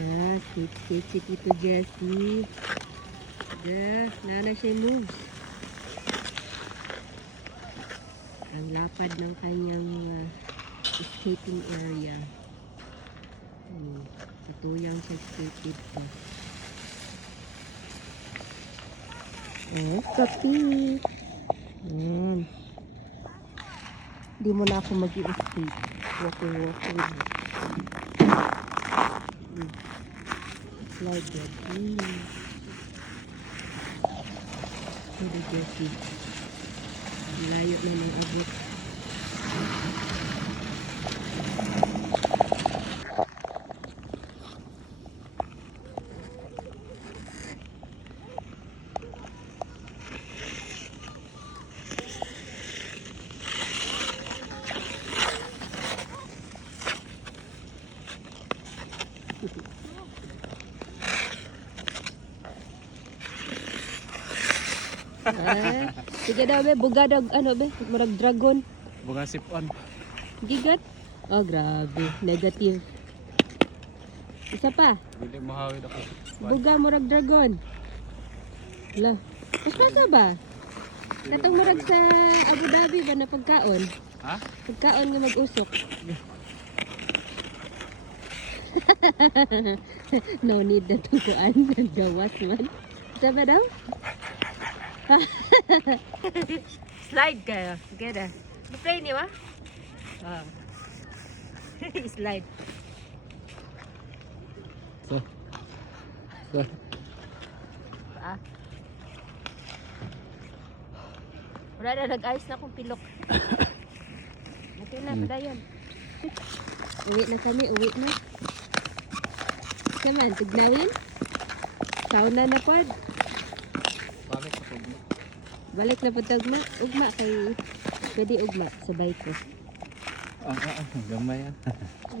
Ah, skate si Tito Jessie. Nana siya moves. Ang lapad ng kanyang skating area. Katuyang sa skate dito. Kapit. Ayan. Hindi mo na ako mag-i-skate. Walking. Slide that. Hindi Jessie. Layo na ng abot. Sige daw be, buga daw, ano be, murag dragon. Buga sip-on. Gigat? Oh, grabe. Negative. Isa pa. Hindi mahawid ako. Buga murag dragon. Hala. Mas nasa ba? Katong murag sa Abu Dhabi ba na pagkaon? Ha? Pagkaon nga mag-usok. No need na tukuan. Gawas man. Isa ba daw? Slide kayo. Sige na. Play niyo ba? Slide. So. Wala na, nag-ayos na akong pilok. Okay na, padayon. Uwi na kami, uwi na. Kaman, tignawin? Sauna na pod. Balik sa tugma. Balik na po tagma. Ugma kay... Pwede ugma sa bike ko. Gamay yan.